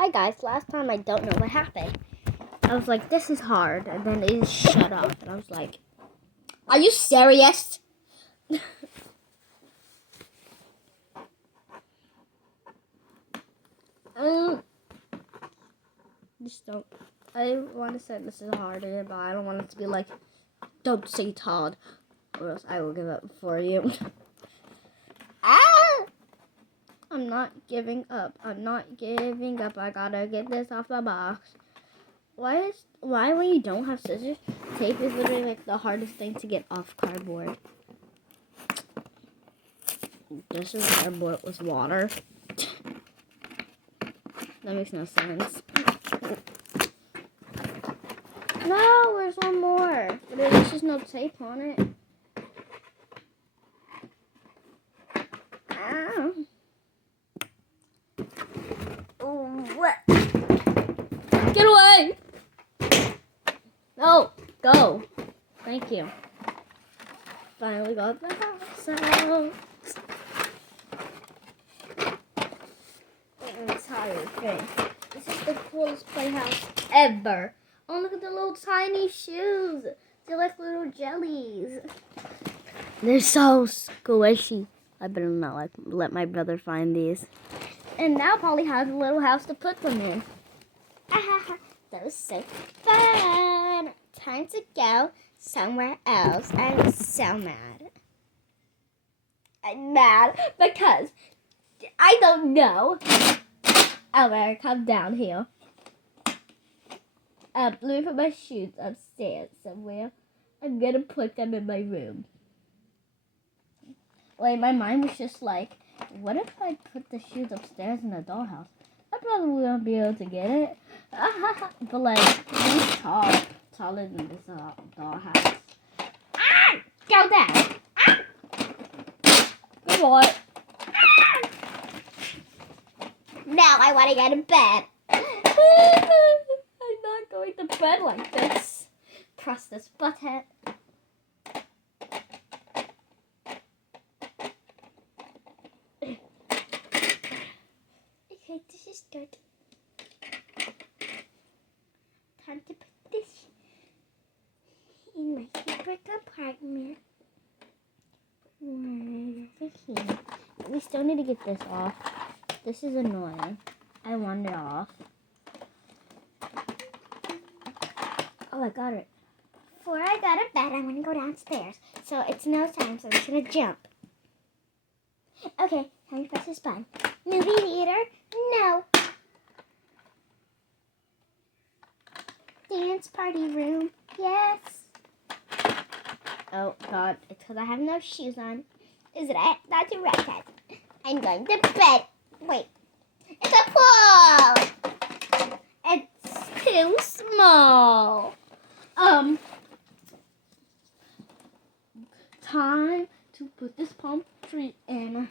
Hi guys, last time I don't know what happened. I was like, this is hard, and then it shut off, and I was like, are you serious? Just don't. I want to say this is harder, but I don't want it to be like, don't say it's hard, or else I will give up for you. Ah! I'm not giving up. I'm not giving up. I gotta get this off the box. Why when you don't have scissors, tape is literally like the hardest thing to get off cardboard. This is cardboard with water. That makes no sense. No, there's one more. But there's just no tape on it. Ow. What? Get away! No, go. Thank you. Finally got the house out. I'm tired. Okay. This is the coolest playhouse ever. Oh, look at the little tiny shoes. They're like little jellies. They're so squishy. I better not let my brother find these. And now Polly has a little house to put them in. That was so fun. Time to go somewhere else. I'm so mad. I'm mad because I don't know. Albert, come down here. Let me put my shoes upstairs somewhere. I'm gonna put them in my room. Like, my mind was just like, what if I put the shoes upstairs in the dollhouse? I probably won't be able to get it. But like, he's taller than this dollhouse. Ah! Go down! Ah! Good boy. Ah! Now I want to go to bed. I'm not going to bed like this. Press this button. Okay, this is good. Time to put this in my secret compartment. We still need to get this off. This is annoying. I want it off. Oh, I got it. Before I go to bed, I'm going to go downstairs. So it's no time, so I'm just going to jump. Okay, time to press this button. Movie theater? No. Dance party room? Yes. Oh, God. It's because I have no shoes on. Is it? That's a red test. I'm going to bed. Wait. It's a pool! It's too small. Time to put this palm tree in.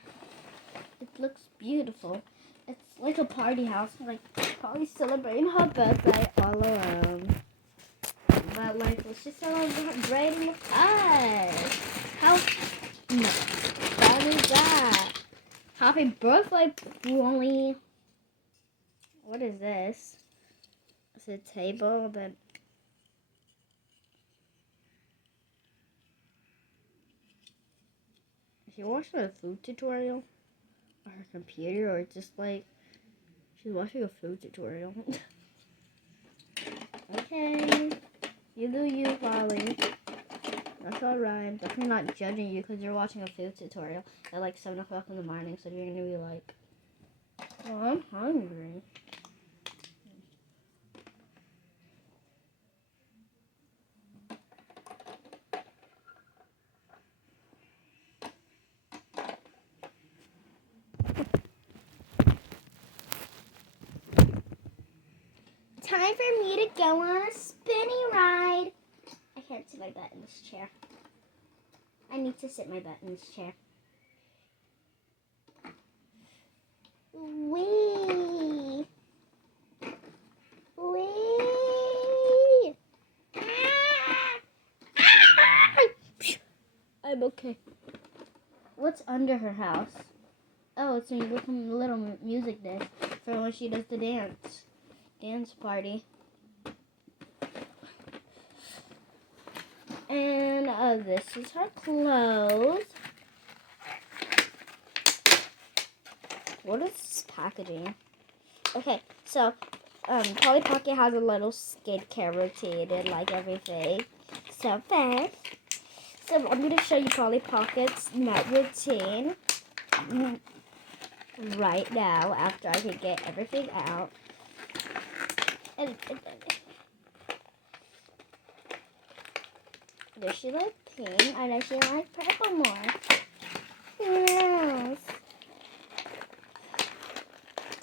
It looks beautiful. It's like a party house, like probably celebrating her birthday all alone. But like, let's just celebrating with us. How fun is that? Happy birthday, Polly. What is this? It's a table that. Is she watching a food tutorial? Or her computer, or just like she's watching a food tutorial. Okay, you do you, Polly. That's alright. I'm definitely not judging you because you're watching a food tutorial at like 7 o'clock in the morning, so you're gonna be like, oh, I'm hungry. Time for me to go on a spinny ride. I can't sit my butt in this chair. I need to sit my butt in this chair. Wee. Wee. I'm okay. What's under her house? Oh, it's a little music disc. for when she does the dance party. And this is her clothes. What is this packaging? Okay, so Polly Pocket has a little skincare routine, like everything. So first, I'm gonna show you Polly Pocket's night routine right now after I can get everything out. Does she like pink or does she like purple more? Who knows?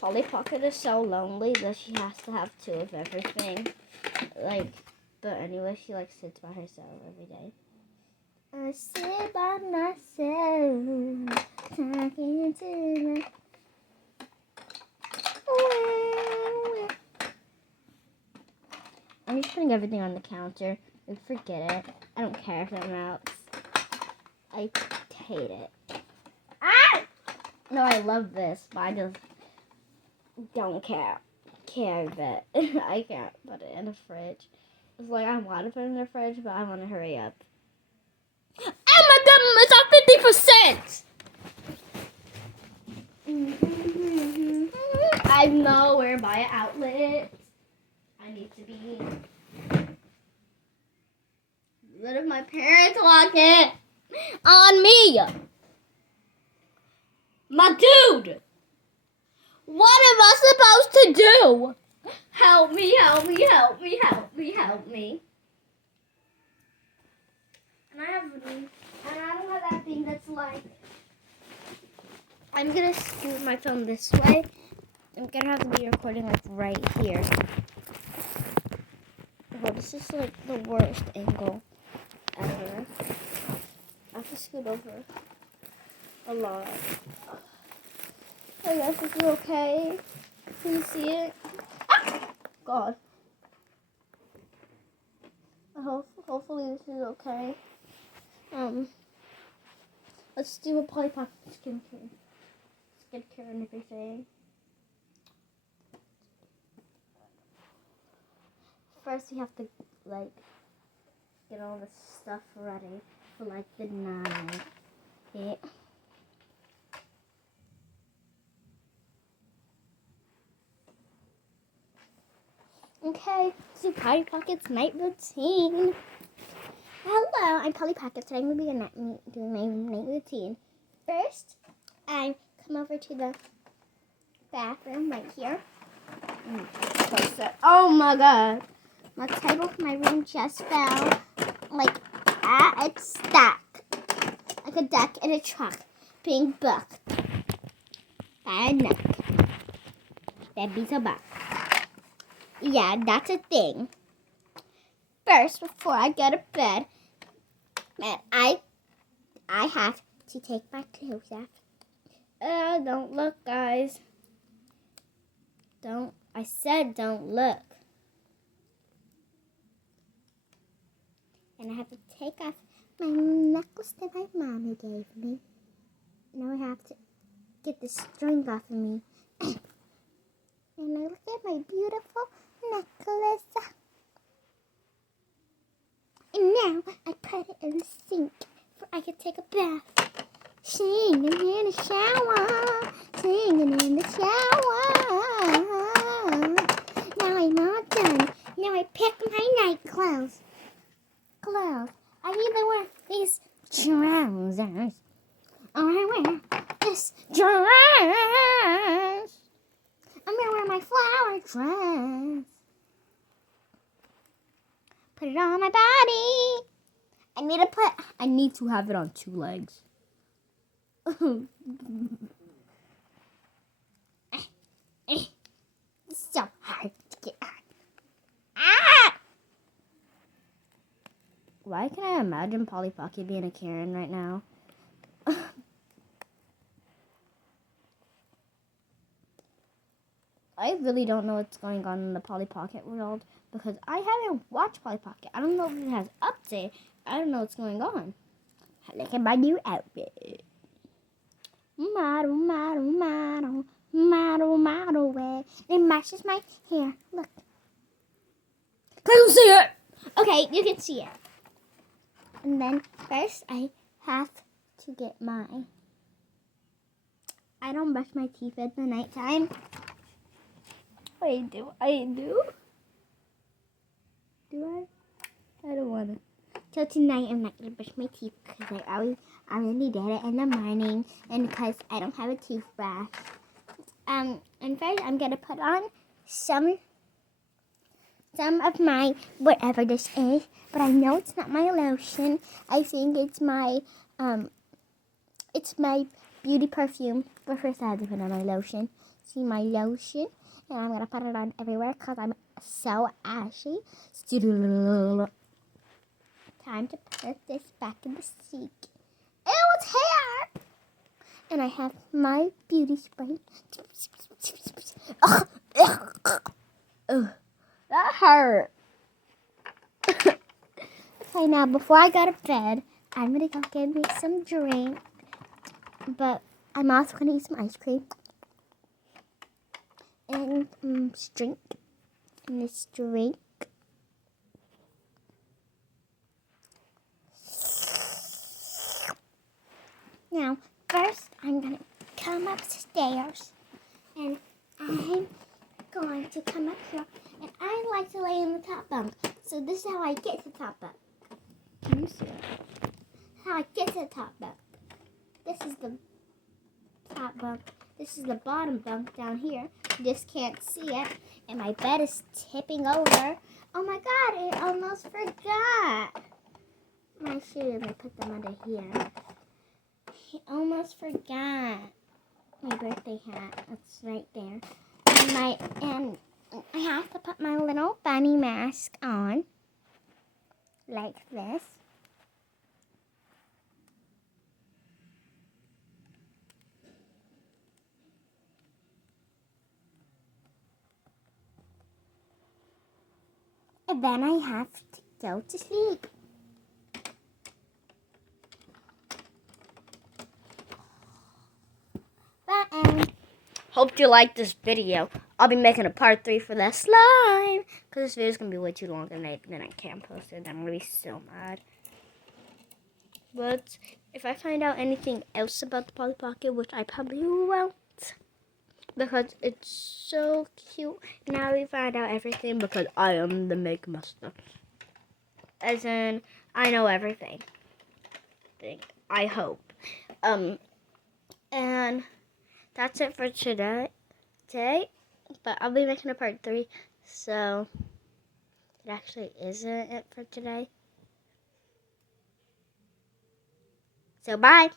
Polly Pocket is so lonely that she has to have 2 of everything. But anyway, she sits by herself every day. I sit by myself, talking to my... I'm just putting everything on the counter. Forget it. I don't care if it melts. I hate it. Ah! No, I love this, but I just don't care of it. I can't put it in the fridge. It's like I want to put it in the fridge, but I want to hurry up. Oh my goodness, I'm 50%! I'm nowhere by an outlet. I need to be. What if my parents walk in on me? My dude! What am I supposed to do? Help me, help me, help me, help me, help me. And I don't have that thing that's like... I'm gonna scoot my phone this way. I'm gonna have to be recording right here. Oh, this is the worst angle ever. I have to scoot over a lot. I guess this is okay. Can you see it? Ah! God. Hopefully this is okay. Let's do a Polly Pocket skincare and everything. First, you have to get all the stuff ready for the night. Yeah. Okay, so Polly Pocket's night routine. Hello, I'm Polly Pocket. Today I'm going to be doing my night routine. First, I come over to the bathroom right here. Oh my god. My table for my room just fell at its stack. Like a duck in a truck being booked by a neck. That'd be so bad. Yeah, that's a thing. First, before I go to bed, I have to take my clothes off. Don't look, guys. I said don't look. And I have to take off my necklace that my mommy gave me. Now I have to get the string off of me. And I look at my beautiful necklace. And now I put it in the sink for I can take a bath. Singing in the shower, singing in the shower. Now I'm all done. Now I pick my night clothes. I either wear these trousers or I wear this dress. I'm gonna wear my flower dress. Put it on my body. I need to have it on 2 legs. It's so hard to get on. Ah! Why can I imagine Polly Pocket being a Karen right now? I really don't know what's going on in the Polly Pocket world because I haven't watched Polly Pocket. I don't know if it has update. I don't know what's going on. Look at my new outfit. model way. It matches my hair. Look. I don't see it. Okay, you can see it. And then first I have to get I don't brush my teeth at the nighttime. I do. Do I? I don't want to. So tonight I'm not gonna brush my teeth because I already did it in the morning, and because I don't have a toothbrush. And first I'm gonna put on some of my whatever this is, but I know it's not my lotion. I think it's my beauty perfume. But first I have to put on my lotion. See my lotion, and I'm gonna put it on everywhere because I'm so ashy. Time to put this back in the sink. Ew, it's hair! And I have my beauty spray. Ugh, that hurt. Okay, now before I go to bed, I'm gonna go get me some drink. But I'm also gonna eat some ice cream and drink. And this drink. Now, first I'm gonna come upstairs, and I'm going to come up here, and I like to lay in the top bunk. So this is how I get to the top bunk. Can you see it? How I get to the top bunk. This is the top bunk. This is the bottom bunk down here. You just can't see it, and my bed is tipping over. Oh my God! I almost forgot my shoes. I put them under here. I almost forgot my birthday hat. It's right there. And I have to put my little bunny mask on, like this. And then I have to go to sleep. Hope you liked this video. I'll be making a part 3 for that slime, because this video is going to be way too long and then I can't post it. I'm going to be so mad. But if I find out anything else about the Polly Pocket, which I probably won't, because it's so cute. Now we find out everything because I am the Make Master. As in, I know everything. I hope. And that's it for today. But I'll be making a part 3, so it actually isn't it for today. So bye.